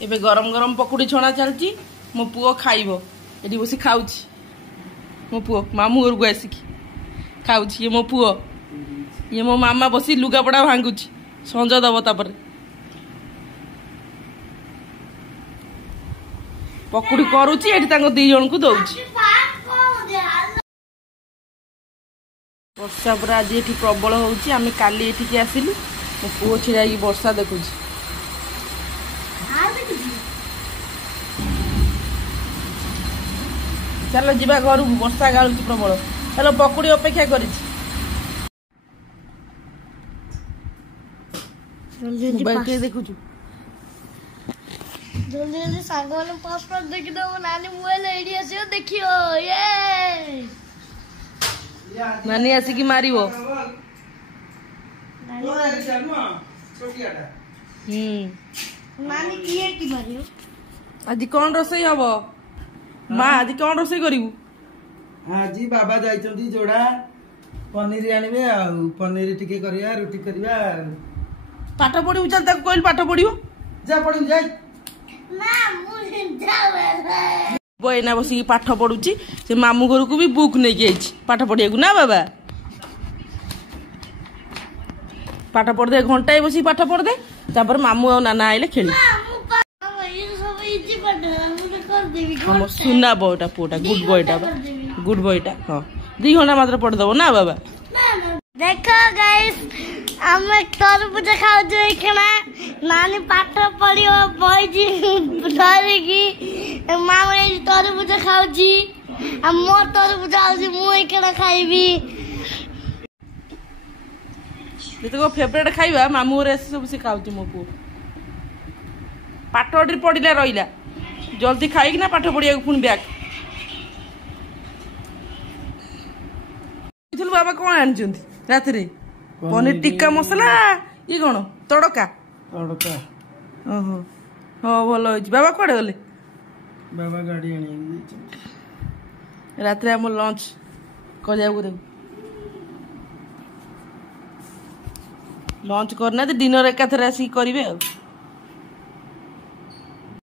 एबे गरम गरम पकुड़ी छणा चलती मो पुओ खाइबो एठी बसी खाउची मो पुओ मामू घर को आसिकी खाउची ये मो पुओ ये मो मामा बसी लुगापड़ा भांगुची संज दब तापर पकुड़ी करूची एठी तांको दी जन को दउची वर्षा पूरा आज एठी प्रबल होउची आमे काली एठी के आसिलु मो पुओ छिराई वर्षा देखुची चलो जीवा घर वर्षा गालुची प्रबल चलो पकुड़ी अपेक्षा करिछि जल्दी देखुछु जल्दी जल्दी सांग वाले पासपोर्ट देखि दो नानी मोबाइल आईडी आसियो देखियो ये नानी आसी की मारिबो नानी किए की मारियो आज कौन रोसई हबो माँ आज कौन रोसई करिवु आज बाबा जाइछन्ती जोड़ा पनीर आनिबे आ पनीर टिके करिया रोटी करिया पाठ पढ़िबु चल ताको कहल पाठ पढ़िबो जा पढ़िम जाई ना मुझे जावे वो एना बसी पाठ पढ़ुची से मामू घर को भी बुक नहीं आइछि पाठ पढ़िया ना बाबा पाठ पढ़ दे घंटाए बसी पाठ पढ़ दे तापर मामू और नाना आइले खेली हम सुना बॉयटा पुटा गुड बॉयटा हाँ 2 घंटा मात्र पढ़ दबो ना बाबा देखो गाइस हम तरबूज खाऊ जो एखना नानी पाठ पढ़ियो बइजी धरेगी मामा तरबूज खाऊजी आ मो तरबूज आउजी मु एखना खाइबी देखो फेवरेट खाइबा मामू रे सब से खाऊची मो पु पाठ पढ़िला रहिला जल्दी खाई ना पाठ पढ़िया पुणी बैग बाबा कौन आनिचंती रात रे पनीर टिक्का मसला ये कौन तड़का तड़का ओहो हाँ भल हो बाबा कुआड़े गले बाबा गाड़ी आनी रात आम लंच कर लंच करना डिनर एकाथरे आसिक करेंगे।